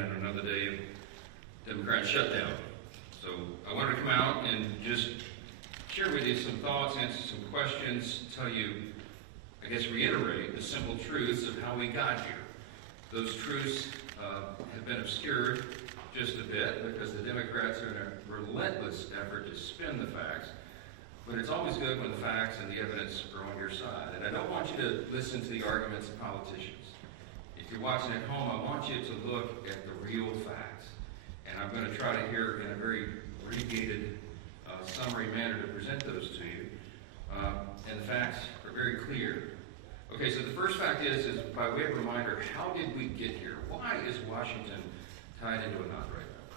and another day of Democrat shutdown. So I wanted to come out and just share with you some thoughts, answer some questions, tell you, I guess, reiterate the simple truths of how we got here. Those truths have been obscured just a bit because the Democrats are in a relentless effort to spin the facts. But it's always good when the facts and the evidence are on your side. And I don't want you to listen to the arguments of politicians. If you're watching at home, I want you to look at the real facts. And I'm going to try to here in a very abbreviated summary manner to present those to you. And the facts are very clear. Okay, so the first fact is by way of reminder, how did we get here? Why is Washington tied into a knot right now?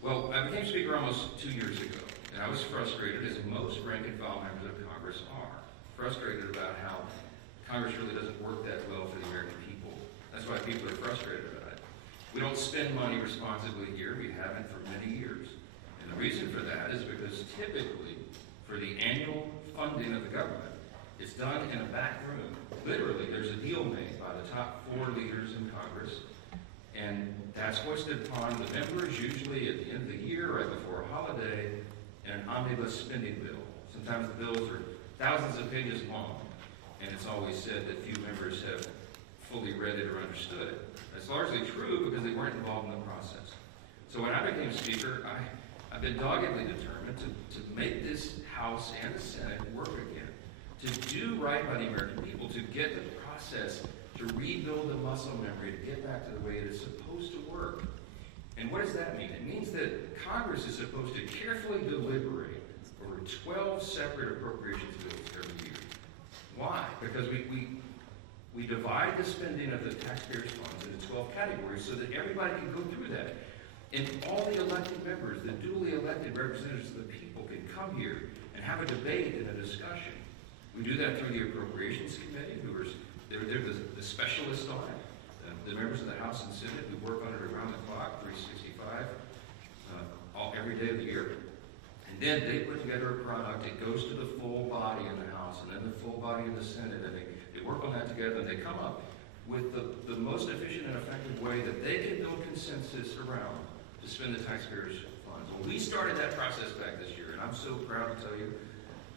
Well, I became Speaker almost 2 years ago. And I was frustrated, as most rank-and-file members of Congress are, frustrated about how Congress really doesn't work that well for the American people. That's why people are frustrated about it. We don't spend money responsibly here. We haven't for many years. And the reason for that is because typically, for the annual funding of the government, it's done in a back room. Literally, there's a deal made by the top 4 leaders in Congress, and that's foisted upon the members, usually at the end of the year, right before a holiday, an omnibus spending bill. Sometimes the bills are thousands of pages long, and it's always said that few members have fully read it or understood it. That's largely true because they weren't involved in the process. So when I became Speaker, I've been doggedly determined to make this House and the Senate work again, to do right by the American people, to get the process, to rebuild the muscle memory, to get back to the way it is supposed to work. And what does that mean? It means that Congress is supposed to carefully deliberate over 12 separate appropriations bills every year. Why? Because we divide the spending of the taxpayers' funds into 12 categories so that everybody can go through that. And all the elected members, the duly elected representatives of the people, can come here and have a debate and a discussion. We do that through the Appropriations Committee, they're the specialists on it. The members of the House and Senate who work on it around the clock, 365, every day of the year. And then they put together a product. It goes to the full body in the House and then the full body in the Senate. And they work on that together, and they come up with the most efficient and effective way that they can build consensus around to spend the taxpayers' funds. Well, we started that process back this year, and I'm so proud to tell you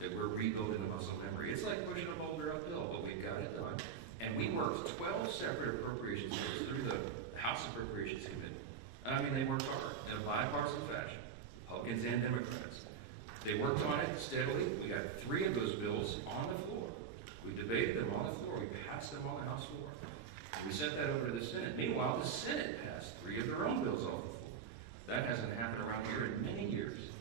that we're rebuilding the muscle memory. It's like pushing a boulder uphill, but we've got it done. And we worked 12 separate appropriations bills through the House Appropriations Committee. I mean, they worked hard in a bipartisan fashion, Republicans and Democrats. They worked on it steadily. We got 3 of those bills on the floor. We debated them on the floor. We passed them on the House floor. And we sent that over to the Senate. Meanwhile, the Senate passed 3 of their own bills off the floor. That hasn't happened around here in many years.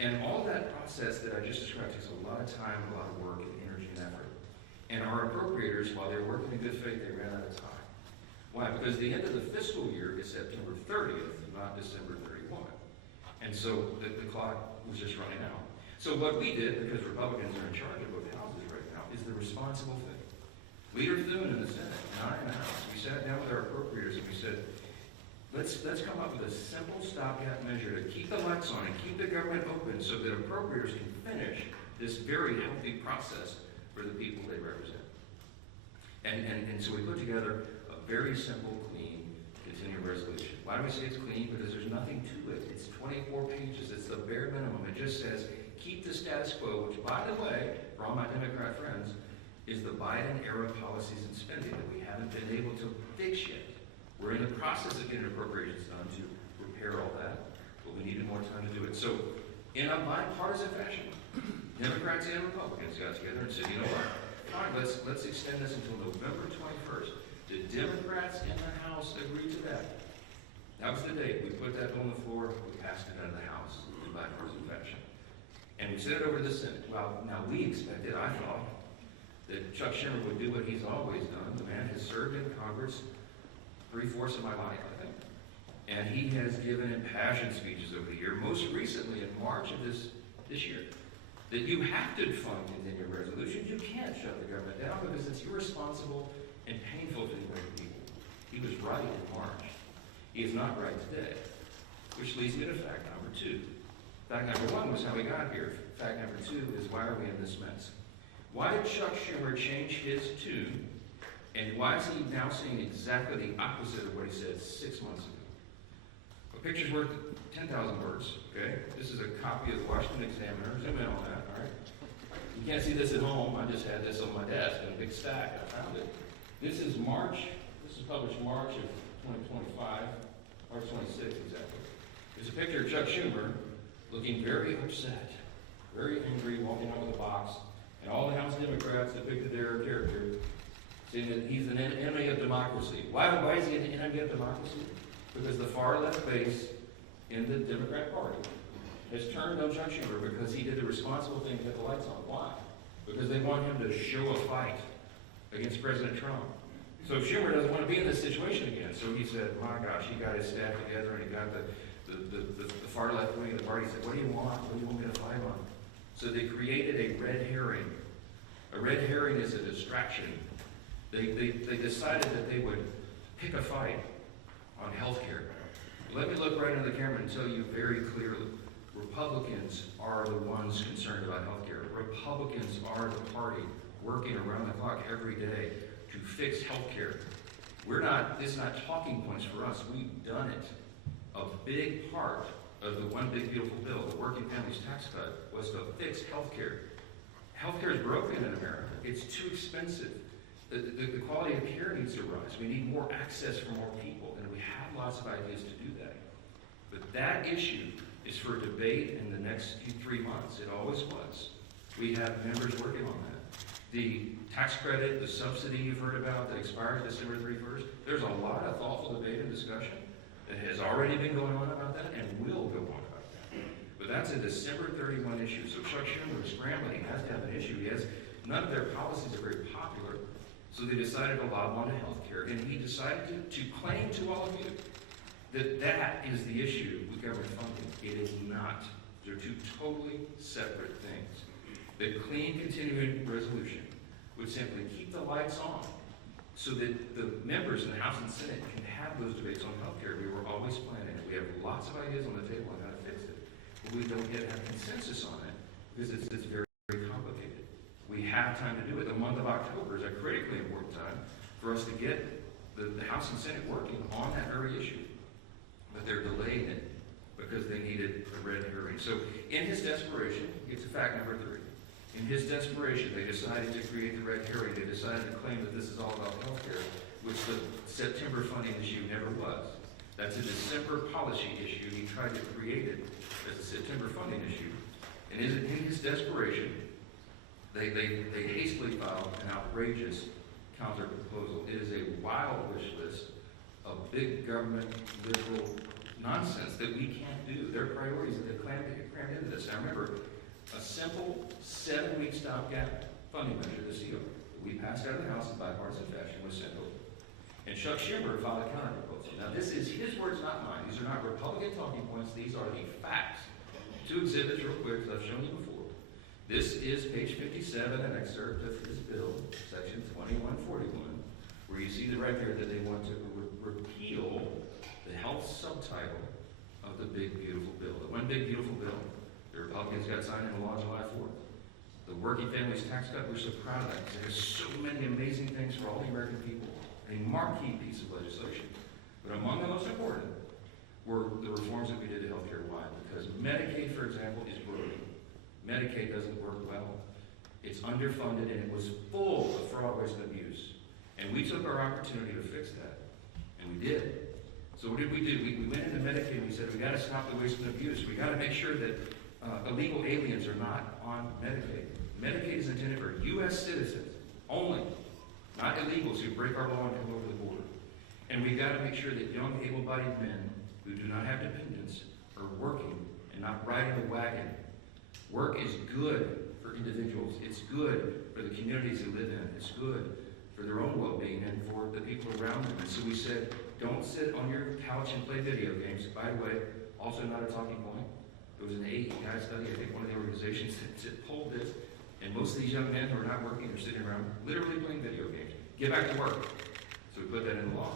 And all that process that I just described takes a lot of time, a lot of work, and energy and effort. And our appropriators, while they were working in good faith, they ran out of time. Why? Because the end of the fiscal year is September 30th, not December 31. And so the clock was just running out. So what we did, because Republicans are in charge of both houses right now, is the responsible thing. Leader Thune in the Senate and I in the House, we sat down with our appropriators and we said, let's come up with a simple stopgap measure to keep the lights on and keep the government open so that appropriators can finish this very healthy process for the people they represent. And so we put together a very simple, clean, continuing resolution. Why do we say it's clean? Because there's nothing to it. It's 24 pages. It's the bare minimum. It just says, keep the status quo, which, by the way, for all my Democrat friends, is the Biden-era policies and spending that we haven't been able to fix yet. We're in the process of getting appropriations done to repair all that, but we needed more time to do it. So, in a bipartisan fashion, Democrats and Republicans got together and said, you know what, fine, let's extend this until November 21st. The Democrats in the House agreed to that. That was the date. We put that on the floor, we passed it out of the House in bipartisan fashion. And we sent it over to the Senate. Well, now we expected, I thought, that Chuck Schumer would do what he's always done. The man has served in Congress 3/4 of my life, I think. And he has given impassioned speeches over the year, most recently in March of this year, that you have to fund continuing resolutions. You can't shut the government down because it's irresponsible and painful to the American people. He was right in March. He is not right today. Which leads me to fact number 2. Fact number 1 was how we got here. Fact number 2 is why are we in this mess? Why did Chuck Schumer change his tune, and why is he now saying exactly the opposite of what he said 6 months ago? A picture's worth 10,000 words, okay? This is a copy of the Washington Examiner. Zoom in on that, all right? You can't see this at home. I just had this on my desk in a big stack. I found it. This is published March of 2025, March 26th exactly. There's a picture of Chuck Schumer looking very upset, very angry, walking out with a box, and all the House Democrats depicted their character, saying that he's an enemy of democracy. Why is he an enemy of democracy? Because the far left base in the Democrat Party has turned on Chuck Schumer because he did the responsible thing to get the lights on. Why? Because they want him to show a fight against President Trump. So Schumer doesn't want to be in this situation again. So he said, my gosh, he got his staff together and he got the far left wing of the party. He said, what do you want? What do you want me to fight on? So they created a red herring. A red herring is a distraction. They decided that they would pick a fight on health care. Let me look right into the camera and tell you very clearly, Republicans are the ones concerned about health care. Republicans are the party working around the clock every day to fix health care. It's not talking points for us. We've done it. A big part of the One Big Beautiful Bill, the Working Families Tax Cut, was to fix health care. Health care is broken in America. It's too expensive. The quality of care needs to rise. We need more access for more people, and we have lots of ideas to do that. But that issue is for debate in the next 3 months. It always was. We have members working on that. The tax credit, the subsidy you've heard about that expires December 31st, there's a lot of thoughtful debate and discussion that has already been going on about that and will go on about that. But that's a December 31 issue. So Chuck Schumer is scrambling. He has to have an issue. None of their policies are very popular. So they decided to lob onto health care. And he decided to claim to all of you that is the issue with government funding. It is not. They're two totally separate things. The clean continuing resolution would simply keep the lights on so that the members in the House and Senate can have those debates on health care. We were always planning it. We have lots of ideas on the table on how to fix it. But we don't yet have consensus on it because it's very, very complicated. We have time to do it. The month of October is a critically important time for us to get the House and Senate working on that very issue. But they're delaying it because they needed a red herring. So in his desperation, it's fact number 3. In his desperation, they decided to create the red herring. They decided to claim that this is all about health care, which the September funding issue never was. That's a December policy issue. He tried to create it as a September funding issue. And in his desperation, they hastily filed an outrageous counter proposal. It is a wild wish list of big government liberal nonsense that we can't do. Their priorities that they crammed into this. Now remember, a simple 7-week stopgap funding measure, the CO, that we passed out of the House in bipartisan fashion, was sent over. And Chuck Schumer filed a counter proposal. Now this is his words, not mine. These are not Republican talking points. These are the facts. 2 exhibits real quick, as I've shown you before. This is page 57, an excerpt of his bill, section 2141, where you see right there that they want to repeal the health subtitle of the Big Beautiful Bill. The One Big Beautiful Bill. The Republicans got signed into law July 4th. The Working Families Tax Cut, we're so proud of that because it has so many amazing things for all the American people. A marquee piece of legislation. But among the most important were the reforms that we did to healthcare wide. Because Medicaid, for example, is broken. Medicaid doesn't work well. It's underfunded and it was full of fraud, waste, and abuse. And we took our opportunity to fix that. And we did. So what did we do? We went into Medicaid and we said, we got to stop the waste and abuse. We got to make sure that illegal aliens are not on Medicaid. Medicaid is intended for U.S. citizens only, not illegals who break our law and come over the border. And we got to make sure that young, able-bodied men who do not have dependents are working and not riding the wagon. Work is good for individuals. It's good for the communities they live in. It's good for their own well-being and for the people around them. And so we said, don't sit on your couch and play video games. By the way, also not a talking point. There was an AEI study, I think one of the organizations that polled this, and most of these young men who are not working are sitting around literally playing video games. Get back to work. So we put that in the law.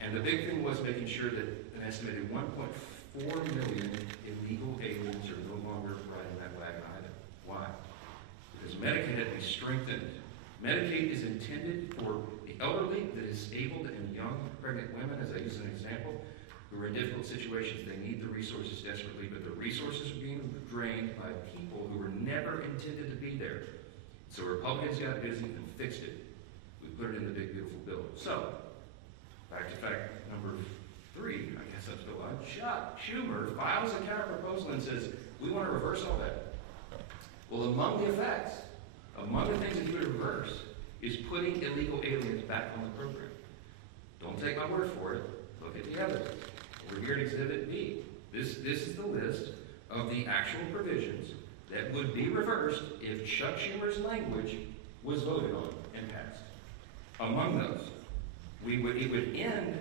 And the big thing was making sure that an estimated 1.4 million illegal aliens are no longer riding that wagon either. Why? Because Medicaid had to be strengthened. Medicaid is intended for the elderly, the disabled, and young pregnant women, as I use an example, who are in difficult situations. They need the resources desperately, but the resources are being drained by people who were never intended to be there. So Republicans got busy and fixed it. We put it in the big, beautiful bill. So, back to fact number 3, I guess I'm still on. Chuck Schumer files a counter-proposal and says, we want to reverse all that. Well, among the effects, among the things that you would reverse, is putting illegal aliens back on the program. Don't take my word for it. Look at the evidence. Over here at Exhibit B. This is the list of the actual provisions that would be reversed if Chuck Schumer's language was voted on and passed. Among those, it would end.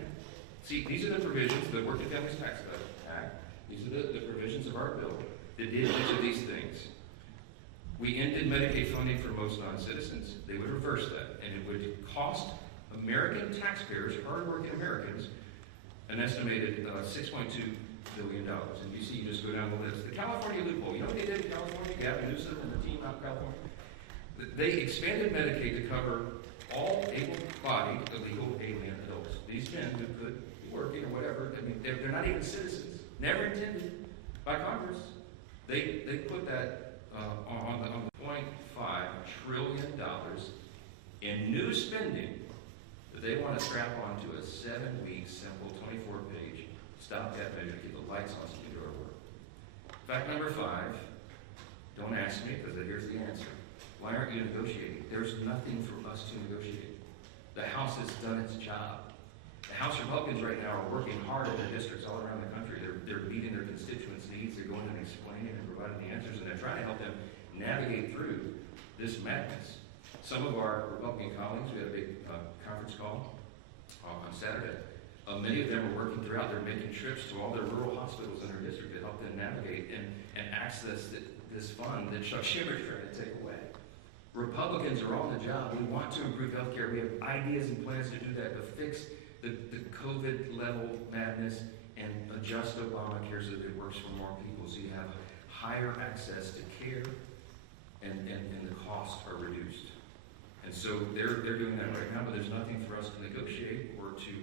See, these are the provisions, the Working Families Tax Act. These are the provisions of our bill that did each of these things. We ended Medicaid funding for most non-citizens. They would reverse that, and it would cost American taxpayers, hardworking Americans, an estimated $6.2 billion. And you see, you just go down the list. The California loophole. You know what they did in California? Gavin Newsom and the team out in California? They expanded Medicaid to cover all able-bodied illegal alien adults. These men who could be working or whatever, I mean, they're not even citizens. Never intended by Congress. They put that on the $0.5 trillion in new spending that they want to strap onto a 7-week, simple, 24-page stopgap measure to keep the lights on so we can do our work. Fact number 5, don't ask me because here's the answer. Why aren't you negotiating? There's nothing for us to negotiate. The House has done its job. The House Republicans right now are working hard in their districts all around the country. They're meeting their constituents' needs. They're going and explaining and providing the answers, and they're trying to help them navigate through this madness. Some of our Republican colleagues, we had a big conference call on Saturday. Many of them are working throughout. They're making trips to all their rural hospitals in their district to help them navigate and access this fund that Chuck Schumer is trying to take away. Republicans are on the job. We want to improve health care. We have ideas and plans to do that, to fix the COVID level madness and adjust Obamacare so that it works for more people, so you have higher access to care and the costs are reduced. And so they're doing that right now, but there's nothing for us to negotiate or to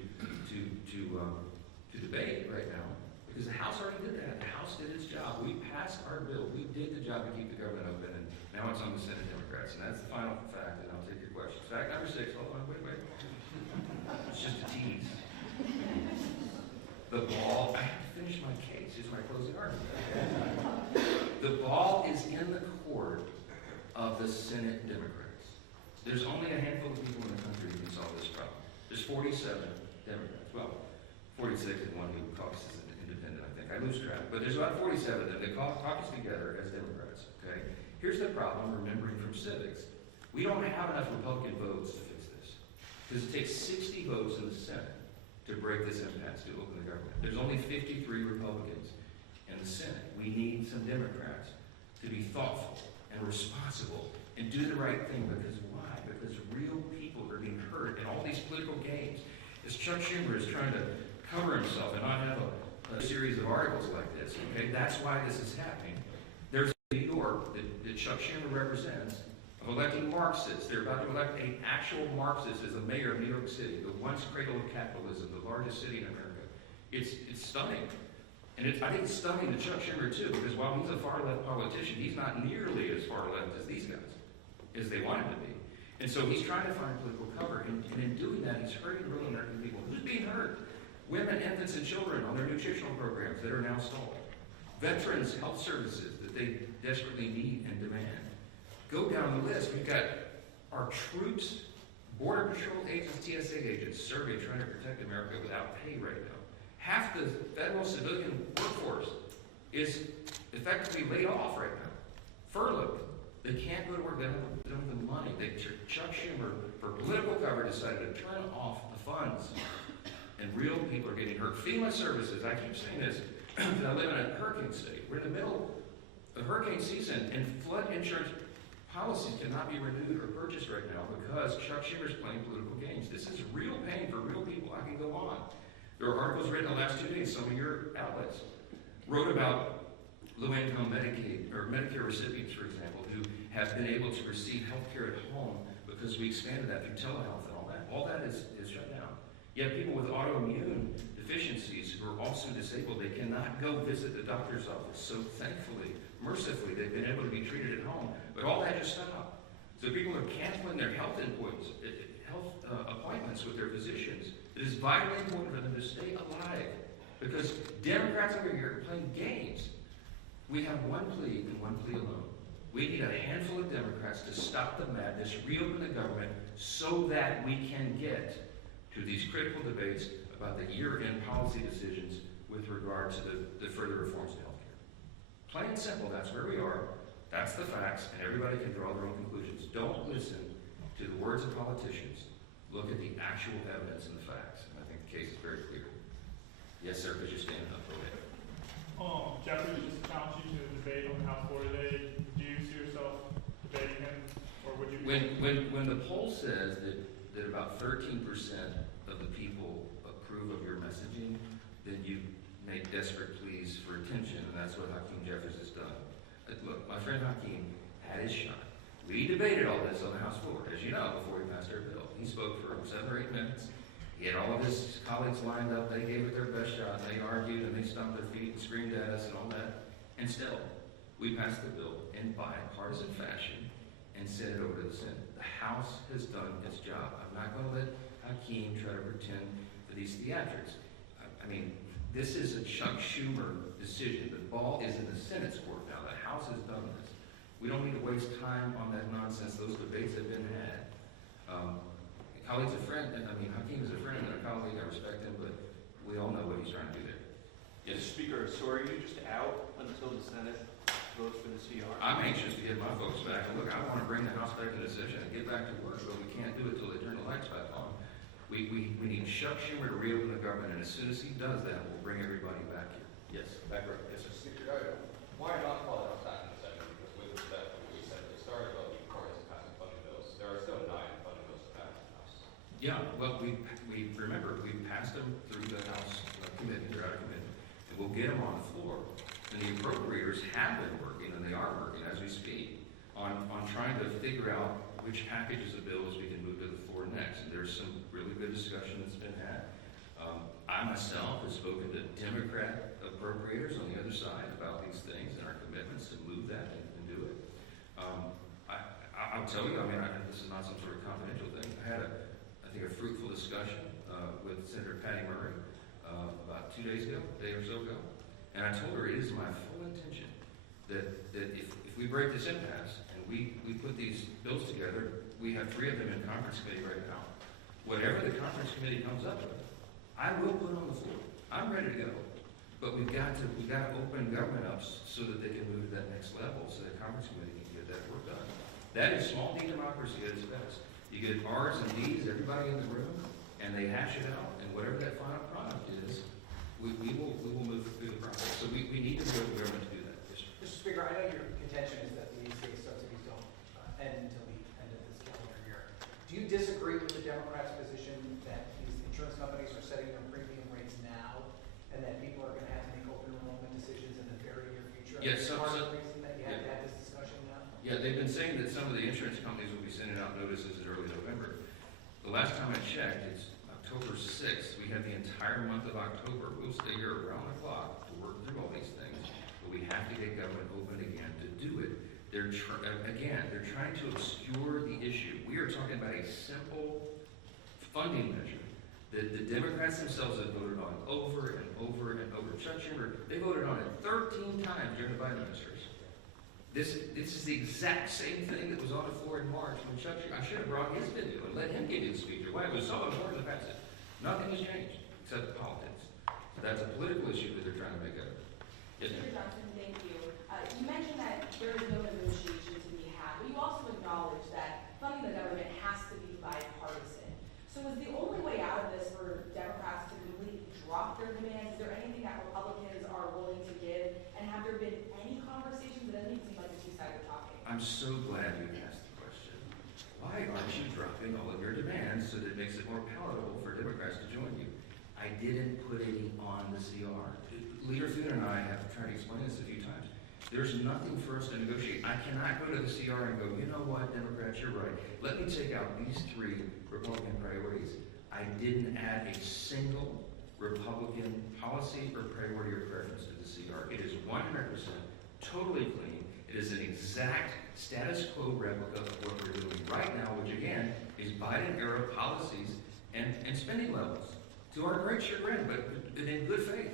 debate right now, because the House already did that. The House did its job. We passed our bill. We did the job to keep the government open, and now it's on the Senate Democrats. And that's the final fact, and I'll take your questions. Fact number 6. Hold on, wait. It's just a tease. The ball, I have to finish my case. Here's my closing argument. The ball is in the court of the Senate Democrats. There's only a handful of people in the country who can solve this problem. There's 47 Democrats. Well, 46 and one who caucuses independent, I think. I lose track. But there's about 47 of them. They caucus together as Democrats, okay? Here's the problem, remembering from civics. We don't have enough Republican votes to fix this. Because it takes 60 votes in the Senate to break this impasse, to open the government. There's only 53 Republicans in the Senate. We need some Democrats to be thoughtful and responsible and do the right thing. Because why? Because real people are being hurt in all these political games. As Chuck Schumer is trying to cover himself and not have a series of articles like this, okay? That's why this is happening. There's New York that Chuck Schumer represents of electing Marxists. They're about to elect an actual Marxist as the mayor of New York City, the once cradle of capitalism, the largest city in America. It's stunning. And I think it's stunning to Chuck Schumer too, because while he's a far-left politician, he's not nearly as far-left as these guys, as they want him to be. And so he's trying to find political cover, and in doing that, he's hurting real American people. Who's being hurt? Women, infants, and children on their nutritional programs that are now stalled. Veterans' health services that they desperately need and demand. Go down the list. We've got our troops, Border Patrol agents, TSA agents serving, trying to protect America without pay right now. Half the federal civilian workforce is effectively laid off right now, furloughed. They can't go to work. They don't have the money. Chuck Schumer, for political cover, decided to turn off the funds. And real people are getting hurt. FEMA services, I keep saying this, because I live in a hurricane state. We're in the middle of hurricane season, and flood insurance policies cannot be renewed or purchased right now because Chuck Schumer's playing political games. This is real pain for real people. I can go on. There are articles written in the last 2 days. Some of your outlets wrote about low-income Medicaid or Medicare recipients, for example, who have been able to receive health care at home because we expanded that through telehealth and all that. All that is shut down. You have people with autoimmune deficiencies who are also disabled, they cannot go visit the doctor's office. So thankfully, mercifully, they've been able to be treated at home. But all that just stopped. So people are canceling their health appointments with their physicians. It is vitally important for them to stay alive, because Democrats over here are playing games. We have one plea and one plea alone. We need a handful of Democrats to stop the madness, reopen the government, so that we can get to these critical debates about the year-end policy decisions with regard to the further reforms to health care. Plain and simple, that's where we are. That's the facts, and everybody can draw their own conclusions. Don't listen to the words of politicians. Look at the actual evidence and the facts. And I think the case is very clear. Yes, sir, could you stand up? Go ahead. Jeffrey just challenged you to debate on the House floor today. Do you see yourself debating him, or would you? When the poll says that about 13% of the people approve of your messaging, then you make desperate pleas for attention, and that's what Hakeem Jeffries has done. Look, my friend Hakeem had his shot. We debated all this on the House floor, as you know, before we passed our bill. He spoke for 7 or 8 minutes. He had all of his colleagues lined up. They gave it their best shot. They argued and they stomped their feet and screamed at us and all that. And still, we passed the bill in bipartisan fashion and sent it over to the Senate. The House has done its job. I'm not going to let Hakeem try to pretend for these theatrics. I mean, this is a Chuck Schumer decision. The ball is in the Senate's court now. The House has done this. We don't need to waste time on that nonsense. Those debates have been had. Colleague's a friend, Hakeem is a friend and a colleague. I respect him, but we all know what he's trying to do there. Yes, Speaker, so are you just out until the Senate votes for the CR? I'm anxious to get my folks back. And look, I want to bring the House back into session and get back to work, but we can't do it until they turn the lights back on. We need Chuck Schumer to reopen the government, and as soon as he does that, we'll bring everybody back here. Yes, back right. Yes, sir. Speaker, why not call it back in the session? Because with respect to what we said at the start about the importance of passing funding bills, there are still 9 funding bills to pass in the House. Yeah, well, we remember we passed them through the House committee, they're out of committee, and we'll get them on the floor. And the appropriators have been working, and they are working as we speak, on trying to figure out which packages of bills we can move to the floor next. And there's some really good discussion that's been had. I myself have spoken to Democrat appropriators on the other side about these things and our commitments to move that and do it. I'll tell you, this is not some sort of confidential thing. I had I think a fruitful discussion with Senator Patty Murray about 2 days ago, a day or so ago. And I told her it is my full intention that if we break this impasse and we put these bills together, we have 3 of them in conference committee right now. Whatever the conference committee comes up with, I will put on the floor. I'm ready to go. But we've got to open government up so that they can move to that next level, so the conference committee can get that work done. That is small D democracy at its best. You get R's and D's, everybody in the room, and they hash it out. And whatever that final product is, we will move through the process. So we need to be able government to do that. Yes, sir. Mr. Speaker, I know your contention is that the state subsidies don't end until the end of this calendar year. Do you disagree with the Democrats' position that these insurance companies are setting their premium rates now, and that people are going to have to make open enrollment decisions in the very near future? Yes, part of the reason that you have to have this discussion now? Yeah, they've been saying that some of the insurance companies will be sending out notices in early November. The last time I checked, it's October 6th. We have the entire month of October. We'll stay here around the clock to work through all these things, but we have to get government open again to do it. They're trying to obscure the issue. We are talking about a simple funding measure that the Democrats themselves have voted on over and over and over. Chuck Schumer, they voted on it 13 times during the Biden administration. This is the exact same thing that was on the floor in March when Chuck Schumer, I should have brought his video and let him give you the speech. Why? It was so important to pass it. Nothing has changed except politics. So that's a political issue that they're trying to make up. Yes, Mr. Johnson, thank you. You mentioned that there is no negotiation to be had, but you also acknowledge that funding the government has to be bipartisan. So is the only way out of this for Democrats to completely drop their demands? Is there anything that Republicans are willing to give? And have there been any conversations? It doesn't even seem like a two-sided talking. I'm so glad you asked the question. Why aren't you dropping all of your demands so that it makes it more palatable for Democrats to join you? I didn't put any on the CR. Leader Thune and I have tried to explain this a few times. There's nothing for us to negotiate. I cannot go to the CR and go, you know what, Democrats, you're right. Let me take out these 3 Republican priorities. I didn't add a single Republican policy or totally clean. It is an exact status quo replica of what we're doing right now, which again is Biden-era policies and spending levels. To our great chagrin, but in good faith.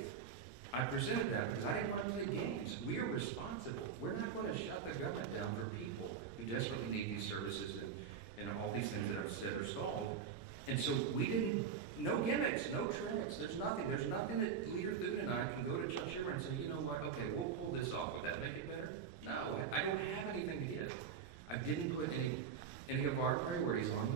I presented that because I didn't want to play games. We are responsible. We're not going to shut the government down for people who desperately need these services and all these things that I've said are stalled. And so we didn't, no gimmicks, no tricks. There's nothing that Leader Thune and I can go to Chuck Schumer and say, you know what, okay, we'll pull this off. Would that make it better? No, I don't have anything to give. I didn't put any of our priorities on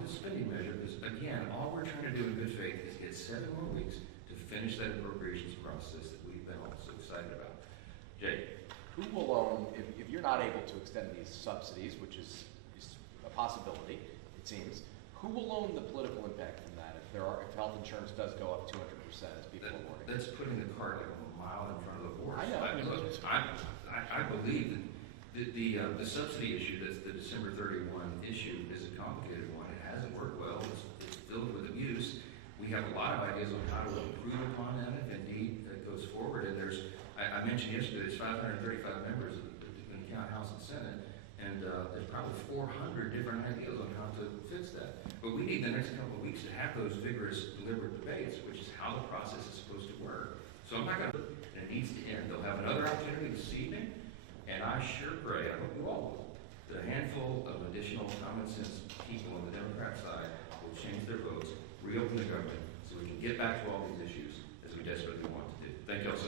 the spending measure because, again, all we're trying to do in good faith is get 7 more weeks to finish that appropriations process that we've been all so excited about. Jay? Who will own, if you're not able to extend these subsidies, which is a possibility, it seems, who will own the political impact from that if health insurance does go up 200%, as people are warning? That's putting the cart like a mile in front of the horse. I know. I believe that the subsidy issue, that's the December 31 issue, is a complicated one. It hasn't worked well. It's filled with abuse. We have a lot of ideas on how to improve upon that if indeed it goes forward. And I mentioned yesterday, there's 535 members of the count House and Senate, and there's probably 400 different ideas on how to fix that. But we need the next couple of weeks to have those vigorous, deliberate debates, which is how the process is supposed to work. So I'm not going to, and it needs to end. They'll have another opportunity this evening, and I sure pray, I hope you all will, the handful of additional common sense people on the Democrat side will change their votes, reopen the government, so we can get back to all these issues as we desperately want to do. Thank you all so much.